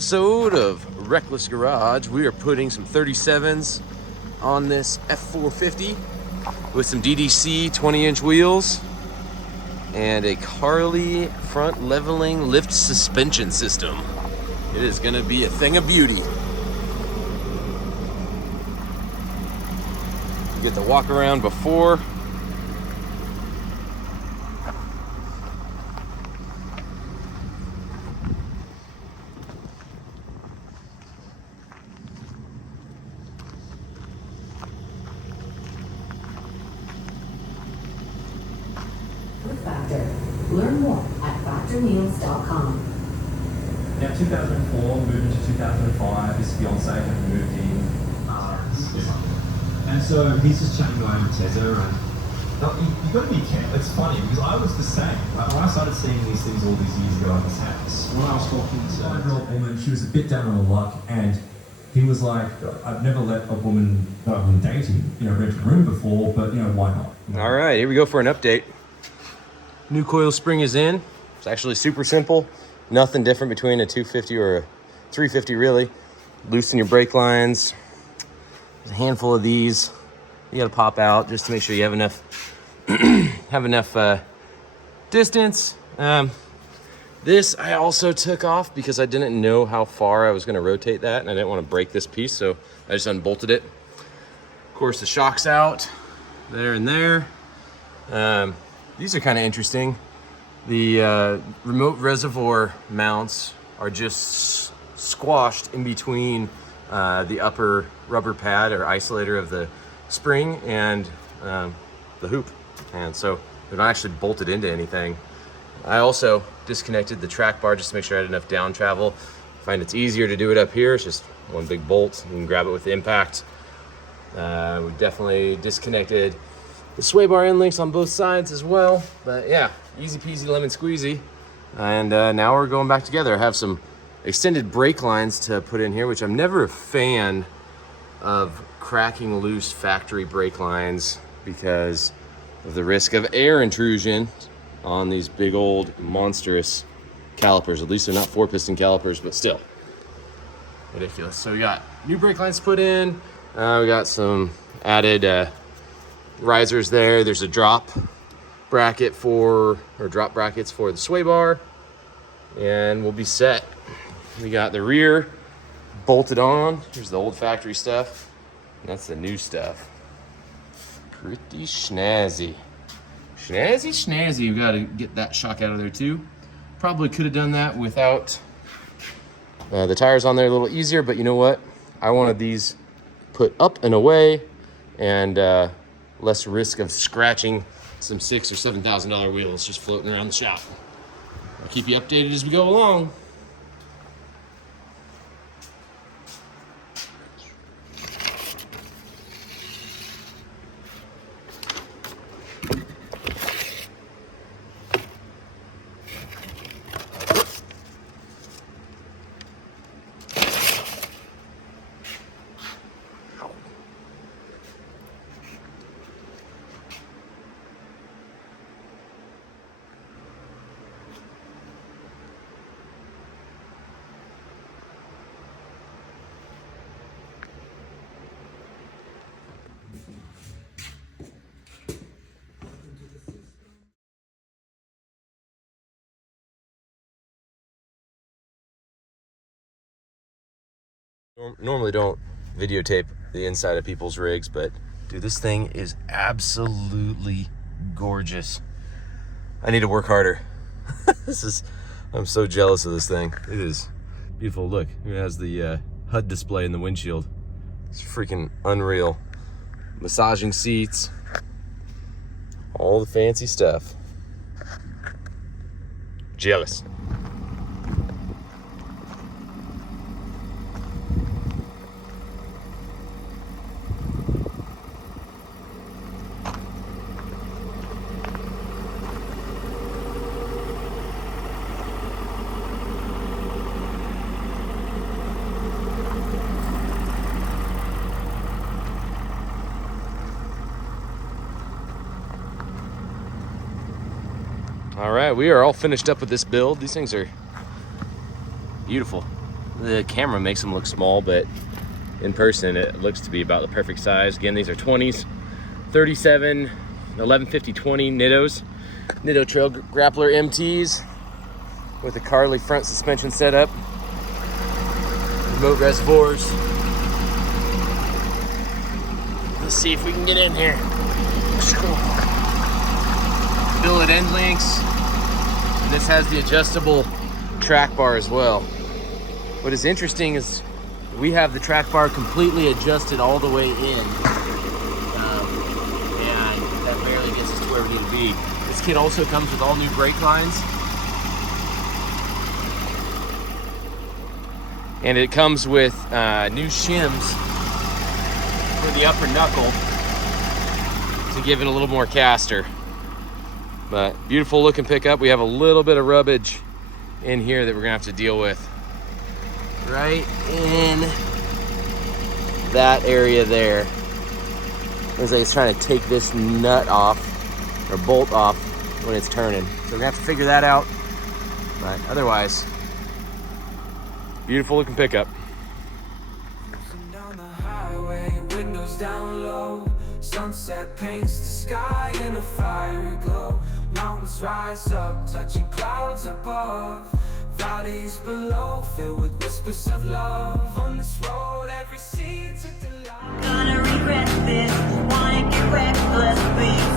episode of Reckless Garage. We are putting some 37s on this F450 with some DDC 20-inch wheels and a Carli front leveling lift suspension system. It is gonna be a thing of beauty. You get the walk around before. Factor. Learn more at factormeals.com. Now, 2004, moved into 2005, his fiance had moved in. And so he's just chatting away with Tezza, and you've got to be careful. It's funny because I was the same. Like, when I started seeing these things all these years ago at his house, when I was talking to a 9-year-old woman, she was a bit down on her luck, and he was like, I've never let a woman that I've been dating, rent a room before, but, why not? All right, here we go for an update. New coil spring is in. It's actually super simple. Nothing different between a 250 or a 350 really. Loosen your brake lines. There's a handful of these you gotta pop out just to make sure you have enough distance. This I also took off because I didn't know how far I was gonna rotate that and I didn't wanna break this piece, so I just unbolted it. Of course, the shock's out, there and there. These are kind of interesting. The remote reservoir mounts are just squashed in between the upper rubber pad or isolator of the spring and the hoop. And so they're not actually bolted into anything. I also disconnected the track bar just to make sure I had enough down travel. I find it's easier to do it up here. It's just one big bolt. You can grab it with the impact. We definitely disconnected the sway bar end links on both sides as well. But yeah, easy peasy lemon squeezy. And now we're going back together. I have some extended brake lines to put in here, which I'm never a fan of cracking loose factory brake lines because of the risk of air intrusion on these big old monstrous calipers. At least they're not 4-piston calipers, but still ridiculous. So we got new brake lines put in. We got some added risers there. There's a drop bracket drop brackets for the sway bar, and we'll be set. We got the rear bolted on. Here's the old factory stuff, and that's the new stuff. Pretty snazzy. Snazzy. We've got to get that shock out of there too. Probably could have done that without the tires on there a little easier, but you know what? I wanted these put up and away and less risk of scratching some $6,000 or $7,000 wheels just floating around the shop. I'll keep you updated as we go along. Normally don't videotape the inside of people's rigs, but dude, this thing is absolutely gorgeous. I need to work harder. I'm so jealous of this thing. It is beautiful. Look, it has the HUD display in the windshield. It's freaking unreal. Massaging seats, all the fancy stuff. Jealous. All right, we are all finished up with this build. These things are beautiful. the camera makes them look small, but in person it looks to be about the perfect size. Again, these are 20s, 37, 1150 20 Nittos, Nitto Trail Grappler MTs with a Carli front suspension setup, remote reservoirs. Let's see if we can get in here. Billet end links, and this has the adjustable track bar as well. What is interesting is we have the track bar completely adjusted all the way in, and that barely gets us to where we need to be. This kit also comes with all new brake lines, and it comes with new shims for the upper knuckle to give it a little more caster. But beautiful looking pickup. We have a little bit of rubbage in here that we're gonna have to deal with. Right in that area there. Looks like it's trying to take this nut off, or bolt off when it's turning. So we're gonna have to figure that out. But otherwise, beautiful looking pickup. Down the highway, windows down low. Sunset paints the sky in a fiery glow. Mountains rise up, touching clouds above. Valleys below, filled with whispers of love. On this road, every seed's a delight. Gonna regret this, wanna get reckless, but you